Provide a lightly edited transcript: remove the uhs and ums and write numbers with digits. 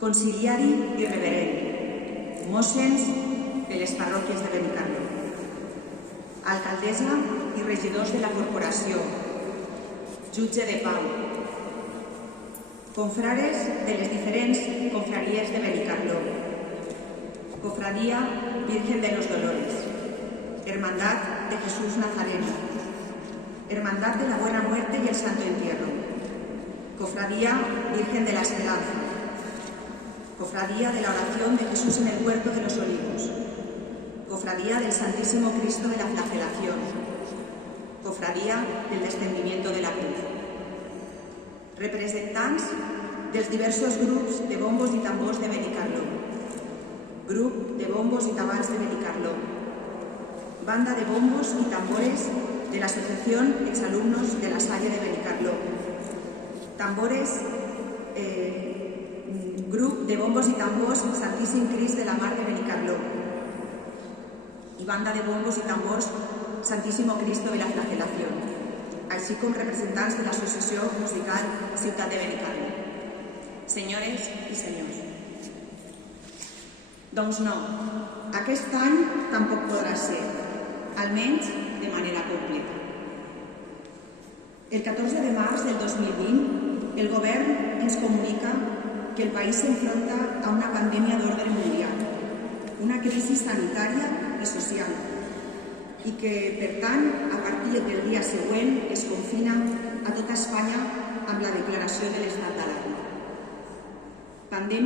Consiliari i reverent, mossens de les parròquies de Benicarló, alcaldessa i regidors de la corporació, jutge de pau, confrares de les diferents confraries de Benicarló, Cofradía Virgen de los Dolores, Hermandad de Jesús Nazareno, Hermandad de la Buena Muerte y el Santo Entierro, Cofradía Virgen de la Esperanza, Cofradía de la Oración de Jesús en el Huerto de los Olivos, Cofradía del Santísimo Cristo de la Flagelación, Cofradía del Descendimiento de la Cruz. Representants dels diversos grups de bombos i tambors de Benicarló, grup de bombos y tabals de Benicarló, banda de bombos y tambores de la Asociación Exalumnos de la Salle de Benicarló, tambores, grup de bombos y tambors Santíssim Crist de la Mar de Benicarló y banda de bombos y tambors Santísimo Cristo de la Flagelación, així com representants de l'Associació Musical Ciutat de Benicarló. Senyores i senyors, doncs no, aquest any tampoc podrà ser, almenys de manera completa. El 14 de març del 2020, el govern ens comunica que el país s'enfronta a una pandèmia d'ordre mundial, una crisi sanitària i social, i que, per tant, a partir del dia següent es confina a tota Espanya amb la declaració de l'estat d'alarma.